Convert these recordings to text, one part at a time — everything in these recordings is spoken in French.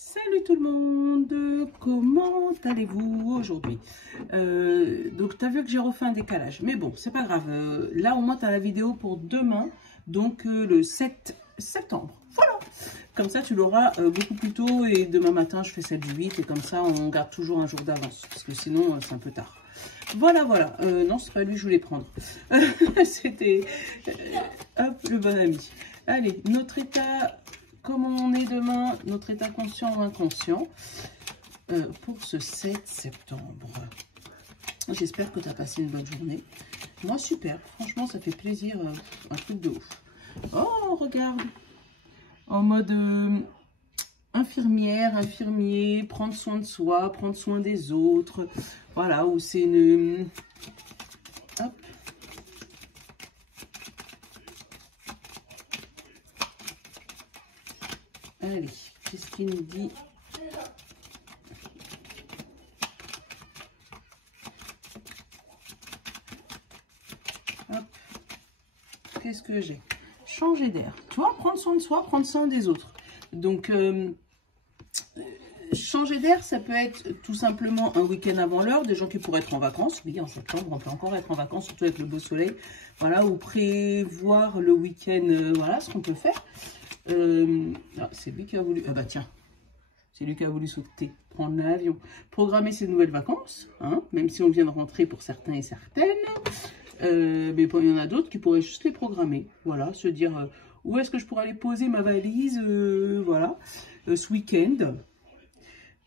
Salut tout le monde, comment allez-vous aujourd'hui? Donc tu as vu que j'ai refait un décalage, mais bon, c'est pas grave. Là au moins tu as la vidéo pour demain, donc le 7 septembre. Voilà, comme ça tu l'auras beaucoup plus tôt et demain matin je fais celle du 8 et comme ça on garde toujours un jour d'avance, parce que sinon c'est un peu tard. Voilà, voilà. Non, c'est pas lui, je voulais prendre. C'était hop, le bon ami. Allez, notre état, comment on est demain, notre état conscient ou inconscient pour ce 7 septembre. J'espère que tu as passé une bonne journée. Moi, super. Franchement, ça fait plaisir. Un truc de ouf. Oh, regarde. En mode infirmière, infirmier, prendre soin de soi, prendre soin des autres. Voilà, où c'est une... Hop. Allez, qu'est-ce qu'il nous dit? Hop. Qu'est-ce que j'ai? Changer d'air. Tu vois, prendre soin de soi, prendre soin des autres. Donc, changer d'air, ça peut être tout simplement un week-end avant l'heure, des gens qui pourraient être en vacances. Oui, en septembre, on peut encore être en vacances, surtout avec le beau soleil. Voilà, ou prévoir le week-end, voilà ce qu'on peut faire. Ah, c'est lui qui a voulu... Ah bah tiens, c'est lui qui a voulu sauter, prendre l'avion. Programmer ses nouvelles vacances, hein, même si on vient de rentrer pour certains et certaines. Mais il y en a d'autres qui pourraient juste les programmer. Voilà, se dire où est-ce que je pourrais aller poser ma valise, voilà, ce week-end.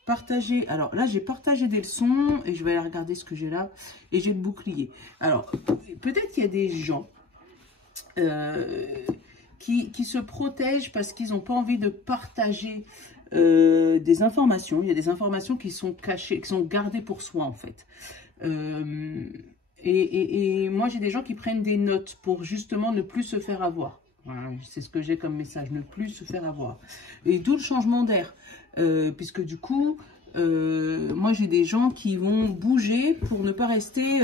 Partager, alors là j'ai partagé des leçons et je vais aller regarder ce que j'ai là et j'ai le bouclier. Alors peut-être qu'il y a des gens qui se protègent parce qu'ils n'ont pas envie de partager des informations. Il y a des informations qui sont cachées, qui sont gardées pour soi en fait. Et moi j'ai des gens qui prennent des notes pour justement ne plus se faire avoir. Voilà, c'est ce que j'ai comme message, ne plus se faire avoir. Et d'où le changement d'air. Puisque du coup, moi j'ai des gens qui vont bouger pour ne pas rester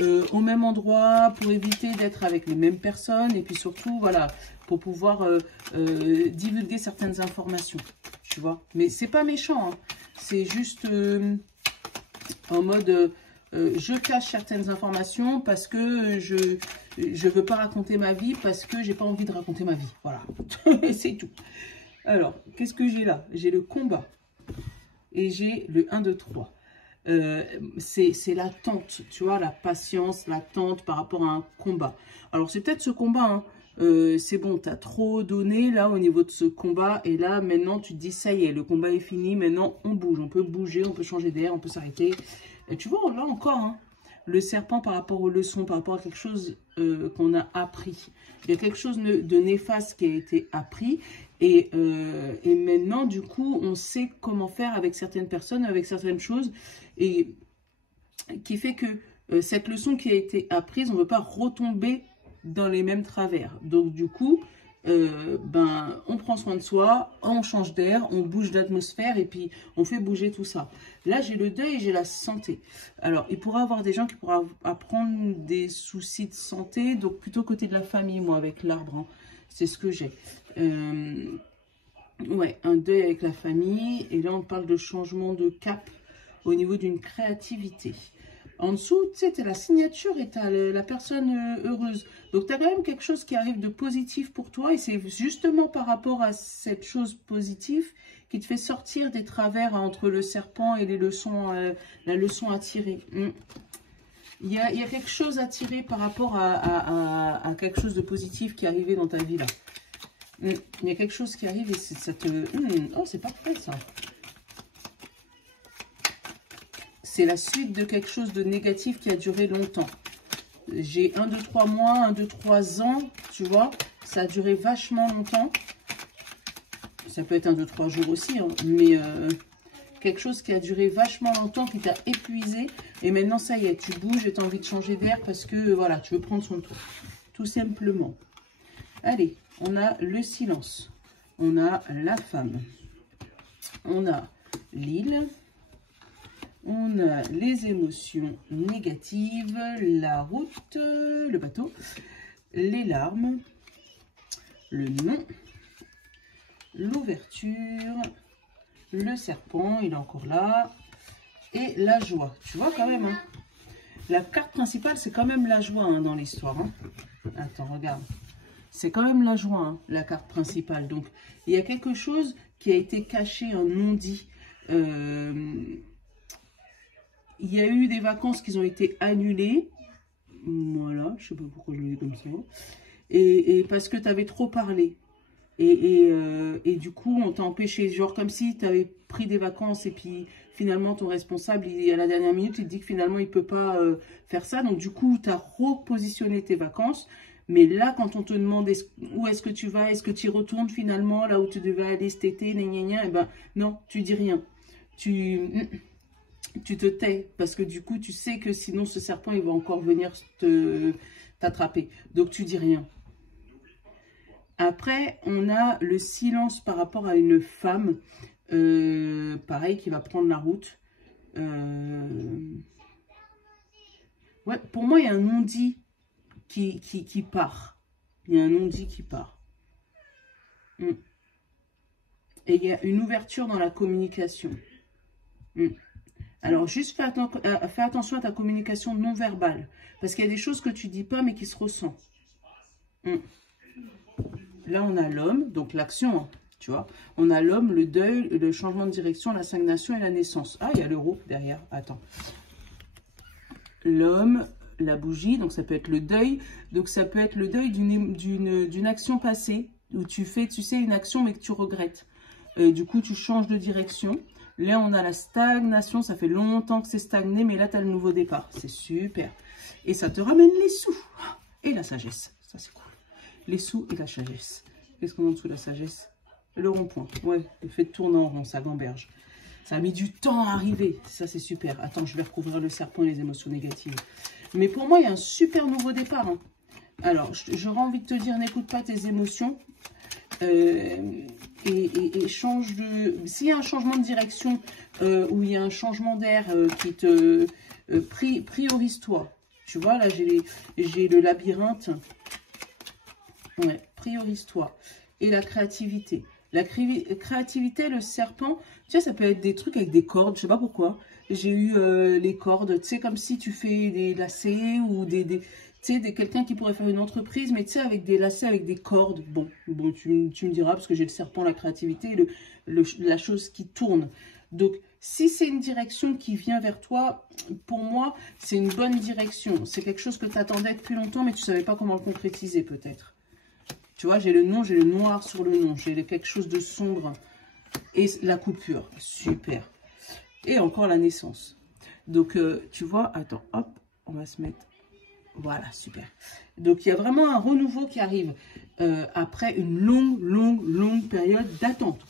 au même endroit, pour éviter d'être avec les mêmes personnes et puis surtout, voilà, pour pouvoir divulguer certaines informations, tu vois. Mais c'est pas méchant, hein. C'est juste en mode... je cache certaines informations parce que je veux pas raconter ma vie, parce que j'ai pas envie de raconter ma vie. Voilà, c'est tout. Alors, qu'est-ce que j'ai là? J'ai le combat et j'ai le 1, 2, 3. C'est l'attente, tu vois, la patience, l'attente par rapport à un combat. Alors, c'est peut-être ce combat, hein. C'est bon, tu as trop donné là au niveau de ce combat et là, maintenant, tu te dis, ça y est, le combat est fini, maintenant, on bouge, on peut bouger, on peut changer d'air, on peut s'arrêter. Et tu vois, là encore, hein, le serpent par rapport aux leçons, par rapport à quelque chose qu'on a appris. Il y a quelque chose de néfaste qui a été appris. Et maintenant, du coup, on sait comment faire avec certaines personnes, avec certaines choses. Et qui fait que cette leçon qui a été apprise, on ne veut pas retomber dans les mêmes travers. Donc, du coup, on prend soin de soi, on change d'air, on bouge l'atmosphère et puis on fait bouger tout ça. Là, j'ai le deuil et j'ai la santé. Alors, il pourra y avoir des gens qui pourraient apprendre des soucis de santé, donc plutôt côté de la famille, moi, avec l'arbre, hein. C'est ce que j'ai. Ouais, un deuil avec la famille. Et là, on parle de changement de cap au niveau d'une créativité. En dessous, tu sais, tu as la signature et tu as la personne heureuse. Donc, tu as quand même quelque chose qui arrive de positif pour toi. Et c'est justement par rapport à cette chose positive qui te fait sortir des travers entre le serpent et les leçons, la leçon à tirer. Il y a quelque chose à tirer par rapport à quelque chose de positif qui est arrivé dans ta vie là. Il y a quelque chose qui arrive et ça te... oh, c'est parfait ça. C'est la suite de quelque chose de négatif qui a duré longtemps. J'ai 1, 2, 3 mois, 1, 2, 3 ans, tu vois. Ça a duré vachement longtemps. Ça peut être 1, 2, 3 jours aussi, hein, mais quelque chose qui a duré vachement longtemps, qui t'a épuisé. Et maintenant, ça y est, tu bouges et tu as envie de changer d'air parce que, voilà, tu veux prendre soin de toi. Tout simplement. Allez, on a le silence. On a la femme. On a l'île. On a les émotions négatives, la route, le bateau, les larmes, le non, l'ouverture, le serpent, il est encore là. Et la joie, tu vois quand même. Hein. La carte principale, c'est quand même la joie hein, dans l'histoire. Hein. Attends, regarde. C'est quand même la joie, hein, la carte principale. Donc, il y a quelque chose qui a été caché, un non-dit. Il y a eu des vacances qui ont été annulées. Voilà, je ne sais pas pourquoi je le dis comme ça. Et parce que tu avais trop parlé. Et du coup, on t'a empêché. Genre comme si tu avais pris des vacances et puis finalement ton responsable, à la dernière minute, il te dit que finalement il ne peut pas faire ça. Donc du coup, tu as repositionné tes vacances. Mais là, quand on te demande où est-ce que tu vas, est-ce que tu y retournes finalement, là où tu devais aller cet été, et ben non, tu dis rien. Tu te tais parce que du coup, tu sais que sinon ce serpent, il va encore venir t'attraper. Donc tu dis rien. Après, on a le silence par rapport à une femme, pareil, qui va prendre la route. Ouais, pour moi, il y a un non-dit qui part. Il y a un non-dit qui part. Et il y a une ouverture dans la communication. Alors, juste fais attention à ta communication non verbale. Parce qu'il y a des choses que tu dis pas, mais qui se ressentent. Là, on a l'homme, donc l'action, hein, tu vois. On a l'homme, le deuil, le changement de direction, la stagnation et la naissance. Ah, il y a l'euro derrière. Attends. L'homme, la bougie, donc ça peut être le deuil. Donc ça peut être le deuil d'une action passée où tu fais, tu sais, une action mais que tu regrettes. Du coup, tu changes de direction. Là, on a la stagnation. Ça fait longtemps que c'est stagné, mais là, tu as le nouveau départ. C'est super. Et ça te ramène les sous. Et la sagesse. Ça, c'est cool. Les sous et la sagesse. Qu'est-ce qu'on a en dessous de la sagesse? Le rond-point. Ouais, le fait de tourner en rond, ça gamberge. Ça a mis du temps à arriver. Ça, c'est super. Attends, je vais recouvrir le serpent et les émotions négatives. Mais pour moi, il y a un super nouveau départ. Hein. Alors, j'aurais envie de te dire, n'écoute pas tes émotions. Et change de... S'il y a un changement de direction ou il y a un changement d'air qui te... priorise-toi. Tu vois, là, j'ai le labyrinthe. Ouais, priorise-toi. Et la créativité. La créativité, le serpent, tu sais, ça peut être des trucs avec des cordes, je sais pas pourquoi. J'ai eu les cordes, tu sais, comme si tu fais des lacets ou tu sais, quelqu'un qui pourrait faire une entreprise, mais tu sais, avec des lacets, avec des cordes. Bon tu me diras, parce que j'ai le serpent, la créativité, la chose qui tourne. Donc, si c'est une direction qui vient vers toi, pour moi, c'est une bonne direction. C'est quelque chose que tu attendais depuis longtemps, mais tu savais pas comment le concrétiser, peut-être. Tu vois, j'ai le nom, j'ai le noir sur le nom. J'ai quelque chose de sombre. Et la coupure. Super. Et encore la naissance. Donc, tu vois, attends, hop, on va se mettre... Voilà, super. Donc, il y a vraiment un renouveau qui arrive après une longue période d'attente.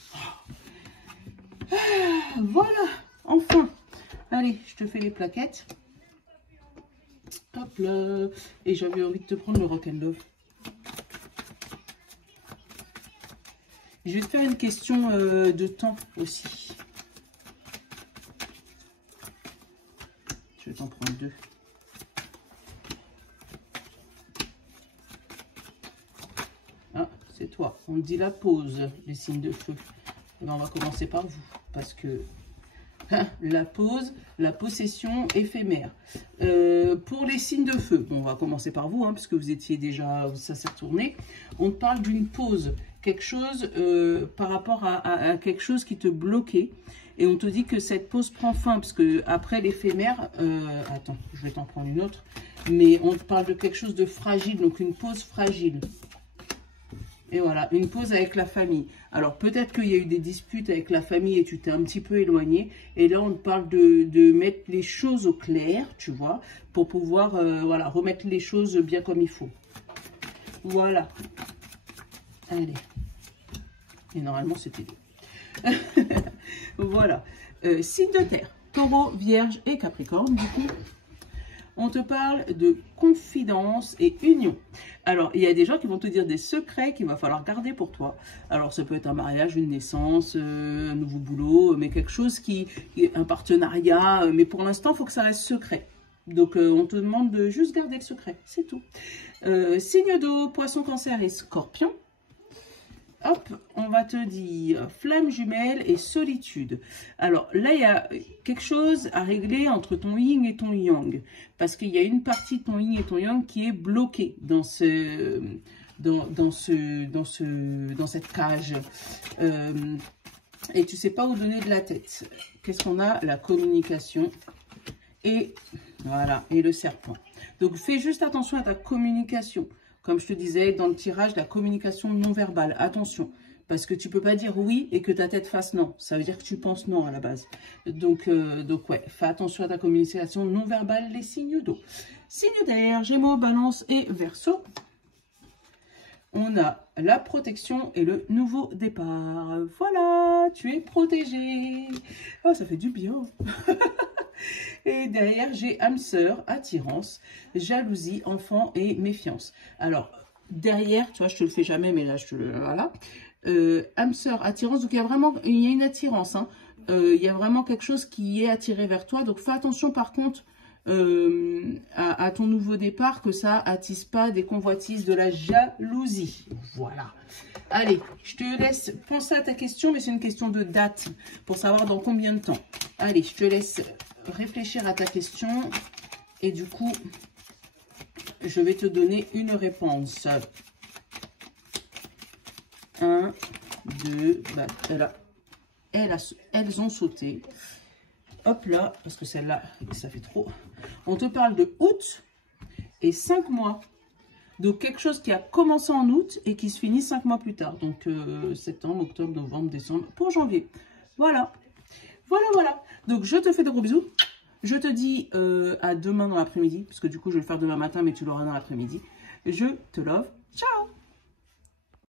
Voilà, enfin. Allez, je te fais les plaquettes. Hop là. Et j'avais envie de te prendre le Rock'n'Love. Je vais te faire une question de temps aussi. Je vais t'en prendre deux. Ah, c'est toi. On dit la pause, les signes de feu. Alors, on va commencer par vous, parce que la pause, la possession éphémère. Pour les signes de feu, bon, on va commencer par vous, hein, puisque vous étiez déjà, ça s'est retourné. On parle d'une pause, quelque chose par rapport à quelque chose qui te bloquait. Et on te dit que cette pause prend fin, parce que après l'éphémère, attends, je vais t'en prendre une autre. Mais on te parle de quelque chose de fragile, donc une pause fragile. Et voilà, une pause avec la famille. Alors, peut-être qu'il y a eu des disputes avec la famille et tu t'es un petit peu éloigné. Et là, on te parle de mettre les choses au clair, tu vois, pour pouvoir voilà, remettre les choses bien comme il faut. Voilà. Allez. Et normalement, c'était deux. Voilà. Signe de terre. Taureau, Vierge et Capricorne, du coup. On te parle de confidence et union. Alors, il y a des gens qui vont te dire des secrets qu'il va falloir garder pour toi. Alors, ça peut être un mariage, une naissance, un nouveau boulot, mais quelque chose un partenariat. Mais pour l'instant, il faut que ça reste secret. Donc, on te demande de juste garder le secret. C'est tout. Signe d'eau, Poisson, Cancer et Scorpion. hop, on va te dire flamme jumelle et solitude. Alors là, il y a quelque chose à régler entre ton yin et ton yang. Parce qu'il y a une partie de ton yin et ton yang qui est bloquée dans cette cage. Et tu sais pas où donner de la tête. Qu'est-ce qu'on a? La communication et voilà, et le serpent. Donc fais juste attention à ta communication. Comme je te disais dans le tirage, la communication non verbale. Attention, parce que tu peux pas dire oui et que ta tête fasse non. Ça veut dire que tu penses non à la base. Donc ouais, fais attention à ta communication non verbale, les signes d'eau. Signes d'air, Gémeaux, Balance et Verseau. On a la protection et le nouveau départ. Voilà, tu es protégé. Oh, ça fait du bien. Et derrière, j'ai âme sœur, attirance, jalousie, enfant et méfiance. Alors, derrière, tu vois, je te le fais jamais, mais là, je te le... Voilà. Âme sœur, attirance. Donc, il y a une attirance. Hein. Il y a vraiment quelque chose qui est attiré vers toi. Donc, fais attention, par contre, à ton nouveau départ, que ça attise pas des convoitises, de la jalousie. Voilà. Allez, je te laisse penser à ta question, mais c'est une question de date pour savoir dans combien de temps. Allez, je te laisse réfléchir à ta question et du coup, je vais te donner une réponse. 1, 2, bah, elles ont sauté. Hop là, parce que celle-là, ça fait trop. On te parle de août et 5 mois. Donc, quelque chose qui a commencé en août et qui se finit 5 mois plus tard. Donc, septembre, octobre, novembre, décembre, pour janvier. Voilà. Voilà. Donc, je te fais de gros bisous. Je te dis à demain dans l'après-midi. Parce que du coup, je vais le faire demain matin, mais tu l'auras dans l'après-midi. Je te love. Ciao.